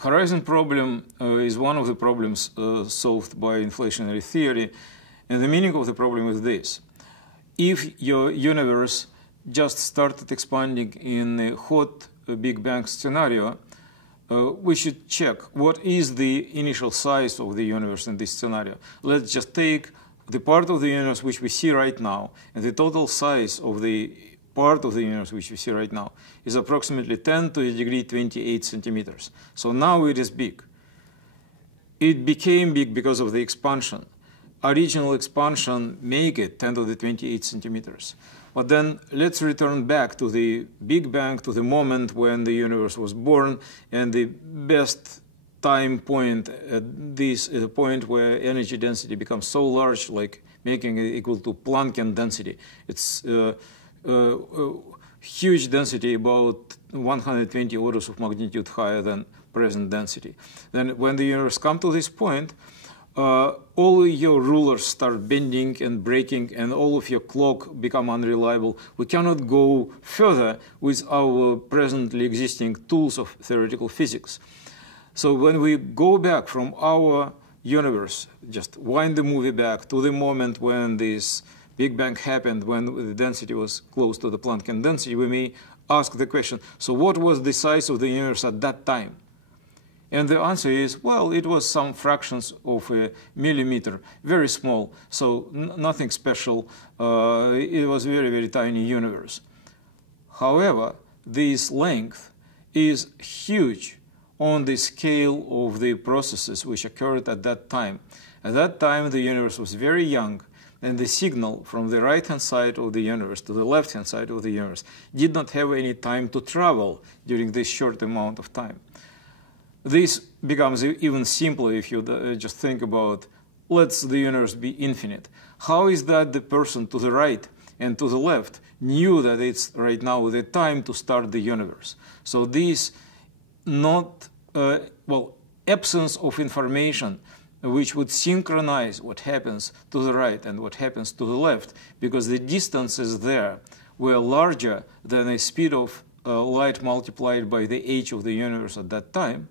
Horizon problem is one of the problems solved by inflationary theory, and the meaning of the problem is this. If your universe just started expanding in a hot Big Bang scenario, we should check what is the initial size of the universe in this scenario. Let's just take the part of the universe which we see right now, and the total size of the part of the universe which we see right now is approximately 10 to the degree 28 centimeters. So now it is big. It became big because of the expansion. Original expansion make it 10 to the 28 centimeters. But then let's return back to the Big Bang, to the moment when the universe was born, and the best time point at this is a point where energy density becomes so large, like making it equal to Planckian density. It's huge density, about 120 orders of magnitude higher than present density. Then when the universe comes to this point, all your rulers start bending and breaking, and all of your clock become unreliable. We cannot go further with our presently existing tools of theoretical physics. So when we go back from our universe, just wind the movie back to the moment when this Big Bang happened, when the density was close to the Planckian density, we may ask the question, so what was the size of the universe at that time? And the answer is, well, it was some fractions of a millimeter, very small, so nothing special. It was a very, very tiny universe. However, this length is huge on the scale of the processes which occurred at that time. At that time, the universe was very young, and the signal from the right-hand side of the universe to the left-hand side of the universe did not have any time to travel during this short amount of time. This becomes even simpler if you just think about, let's the universe be infinite. How is that the person to the right and to the left knew that it's right now the time to start the universe? So this absence of information which would synchronize what happens to the right and what happens to the left, because the distances there were larger than the speed of light multiplied by the age of the universe at that time.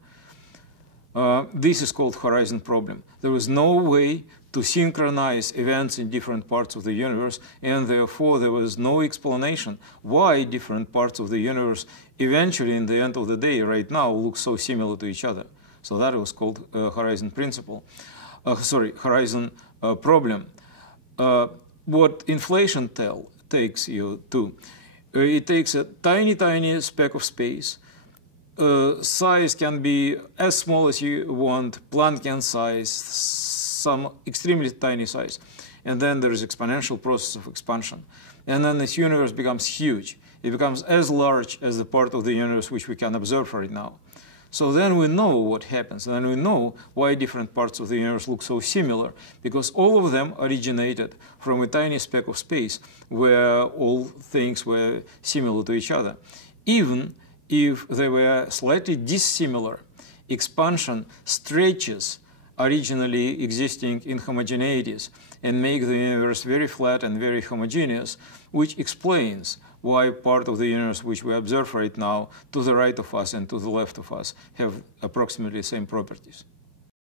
This is called horizon problem. There was no way to synchronize events in different parts of the universe, and therefore there was no explanation why different parts of the universe eventually, in the end of the day, right now, look so similar to each other. So that was called horizon principle. Horizon problem. What inflation takes you to, it takes a tiny, tiny speck of space. Size can be as small as you want, Planckian size, some extremely tiny size. And then there is exponential process of expansion. And then this universe becomes huge. It becomes as large as the part of the universe which we can observe right now. So then we know what happens, and then we know why different parts of the universe look so similar, because all of them originated from a tiny speck of space where all things were similar to each other. Even if they were slightly dissimilar, expansion stretches originally existing inhomogeneities and make the universe very flat and very homogeneous, which explains why part of the universe which we observe right now to the right of us and to the left of us have approximately the same properties.